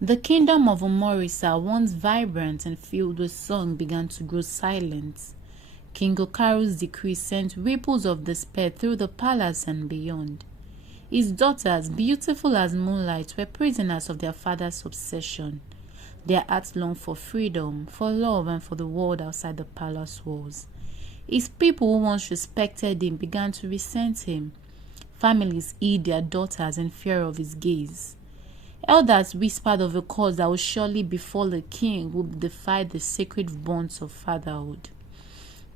The kingdom of Umorisa, once vibrant and filled with song, began to grow silent. King Okaru's decree sent ripples of despair through the palace and beyond. His daughters, beautiful as moonlight, were prisoners of their father's obsession. Their hearts longed for freedom, for love, and for the world outside the palace walls. His people who once respected him began to resent him. Families hid their daughters in fear of his gaze. Elders whispered of a curse that would surely befall the king who defied the sacred bonds of fatherhood.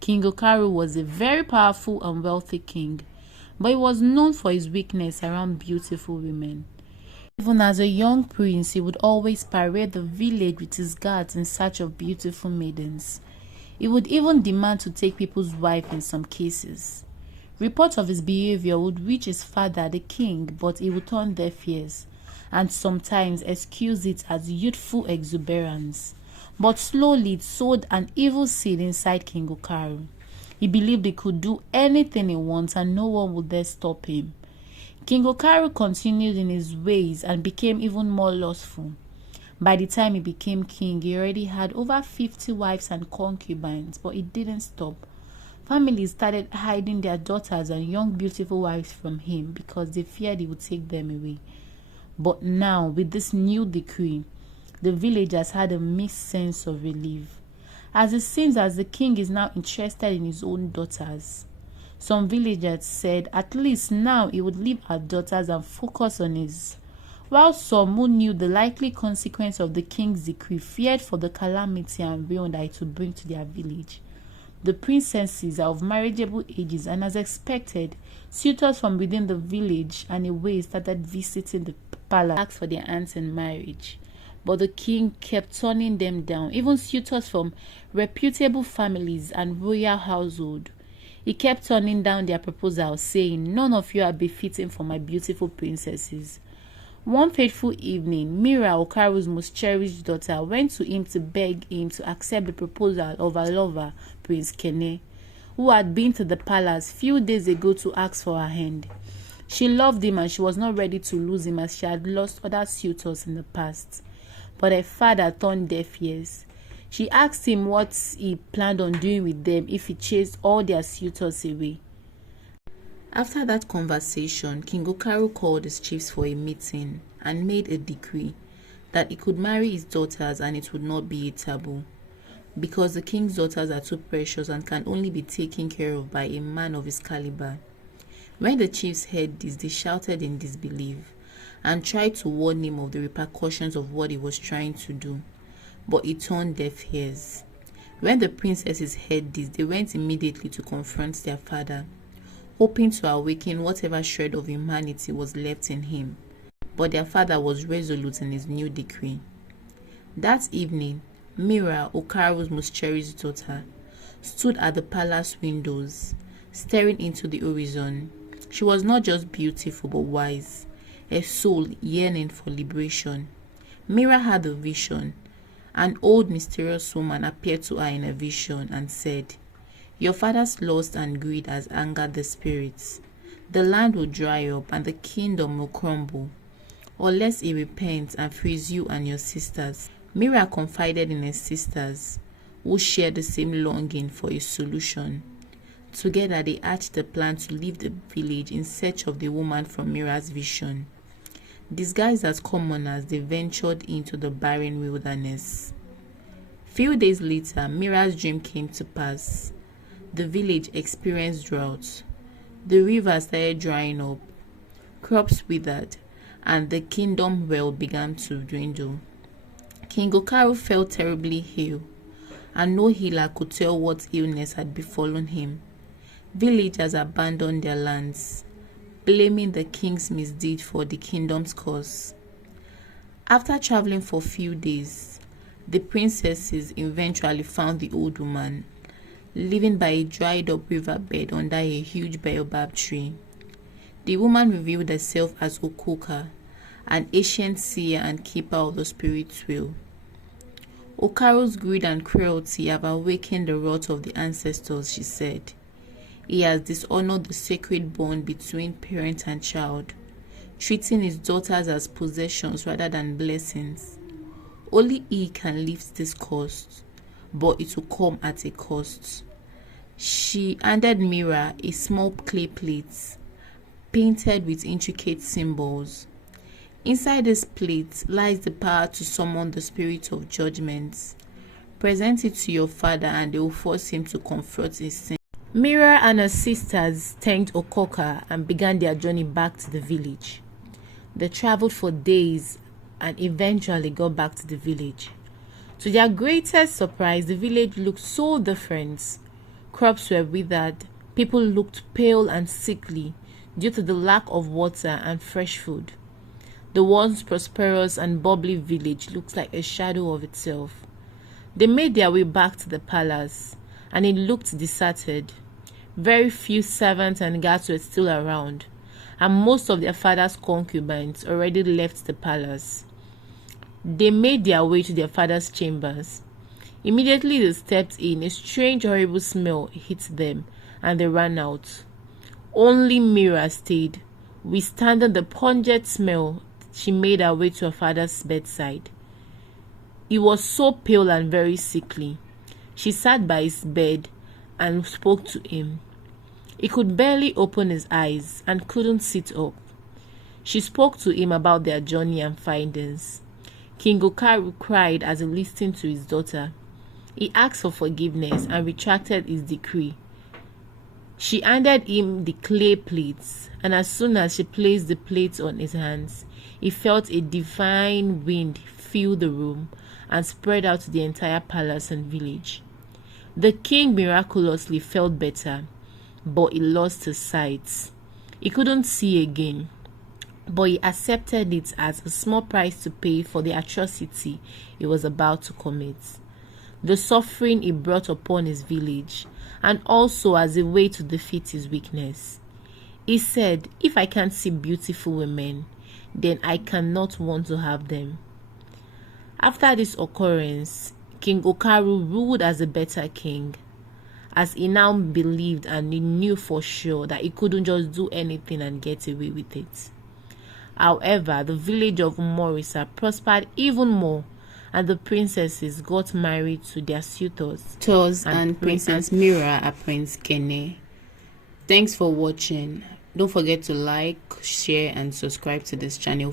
King Okaru was a very powerful and wealthy king, but he was known for his weakness around beautiful women. Even as a young prince, he would always parade the village with his guards in search of beautiful maidens. He would even demand to take people's wives in some cases. Reports of his behavior would reach his father, the king, but he would turn deaf ears and sometimes excuse it as youthful exuberance. But slowly it sowed an evil seed inside King Okaru. He believed he could do anything he wants and no one would dare stop him. King Okaru continued in his ways and became even more lustful. By the time he became king, he already had over 50 wives and concubines, but it didn't stop. Families started hiding their daughters and young beautiful wives from him because they feared he would take them away. But now, with this new decree, the villagers had a mixed sense of relief, as it seems as the king is now interested in his own daughters. Some villagers said at least now he would leave our daughters and focus on his, while some who knew the likely consequence of the king's decree feared for the calamity and ruin that it would bring to their village. The princesses are of marriageable ages, and as expected, suitors from within the village and away started visiting the palace to ask for their hands in marriage. But the king kept turning them down, even suitors from reputable families and royal household. He kept turning down their proposals, saying, "None of you are befitting for my beautiful princesses." One fateful evening, Mira, Okaru's most cherished daughter, went to him to beg him to accept the proposal of her lover, Prince Kene, who had been to the palace few days ago to ask for her hand. She loved him and she was not ready to lose him as she had lost other suitors in the past. But her father turned deaf ears. She asked him what he planned on doing with them if he chased all their suitors away. After that conversation, King Okaru called his chiefs for a meeting and made a decree that he could marry his daughters and it would not be a taboo, because the king's daughters are too precious and can only be taken care of by a man of his caliber. When the chiefs heard this, they shouted in disbelief and tried to warn him of the repercussions of what he was trying to do, but he turned deaf ears. When the princesses heard this, they went immediately to confront their father, hoping to awaken whatever shred of humanity was left in him. But their father was resolute in his new decree. That evening, Mira, Okaru's most cherished daughter, stood at the palace windows, staring into the horizon. She was not just beautiful but wise, her soul yearning for liberation. Mira had a vision. An old mysterious woman appeared to her in a vision and said, "Your father's lust and greed has angered the spirits. The land will dry up and the kingdom will crumble, unless he repents and frees you and your sisters." Mira confided in her sisters, who shared the same longing for a solution. Together they hatched a plan to leave the village in search of the woman from Mira's vision. Disguised as commoners, they ventured into the barren wilderness. Few days later, Mira's dream came to pass. The village experienced drought. The rivers started drying up, crops withered, and the kingdom well began to dwindle. King Okaru fell terribly ill, and no healer could tell what illness had befallen him. Villagers abandoned their lands, blaming the king's misdeed for the kingdom's curse. After traveling for a few days, the princesses eventually found the old woman, living by a dried-up riverbed under a huge baobab tree. The woman revealed herself as Okoka, an ancient seer and keeper of the spirit wheel. Okaru's greed and cruelty have awakened the wrath of the ancestors, she said. He has dishonored the sacred bond between parent and child, treating his daughters as possessions rather than blessings. Only he can lift this cost, but it will come at a cost. She handed Mira a small clay plate painted with intricate symbols. Inside this plate lies the power to summon the spirit of judgment. Present it to your father and they will force him to confront his sin. Mira and her sisters thanked Okoka and began their journey back to the village. They traveled for days and eventually got back to the village. To their greatest surprise, the village looked so different. Crops were withered, people looked pale and sickly due to the lack of water and fresh food. The once prosperous and bubbly village looked like a shadow of itself. They made their way back to the palace, and it looked deserted. Very few servants and guards were still around, and most of their father's concubines already left the palace. They made their way to their father's chambers. Immediately they stepped in, a strange, horrible smell hit them, and they ran out. Only Mira stayed. Withstanding the pungent smell, she made her way to her father's bedside. He was so pale and very sickly. She sat by his bed and spoke to him. He could barely open his eyes and couldn't sit up. She spoke to him about their journey and findings. King Okaru cried as he listened to his daughter. He asked for forgiveness and retracted his decree. She handed him the clay plates, and as soon as she placed the plates on his hands, he felt a divine wind fill the room and spread out to the entire palace and village. The king miraculously felt better, but he lost his sight. He couldn't see again, but he accepted it as a small price to pay for the atrocity he was about to commit. The suffering he brought upon his village, and also as a way to defeat his weakness. He said, "If I can't see beautiful women, then I cannot want to have them." After this occurrence, King Okaru ruled as a better king, as he now believed and he knew for sure that he couldn't just do anything and get away with it. However, the village of Morisa prospered even more, and the princesses got married to their suitors. And Princess Mira and Prince Kene. Thanks for watching. Don't forget to like, share, and subscribe to this channel.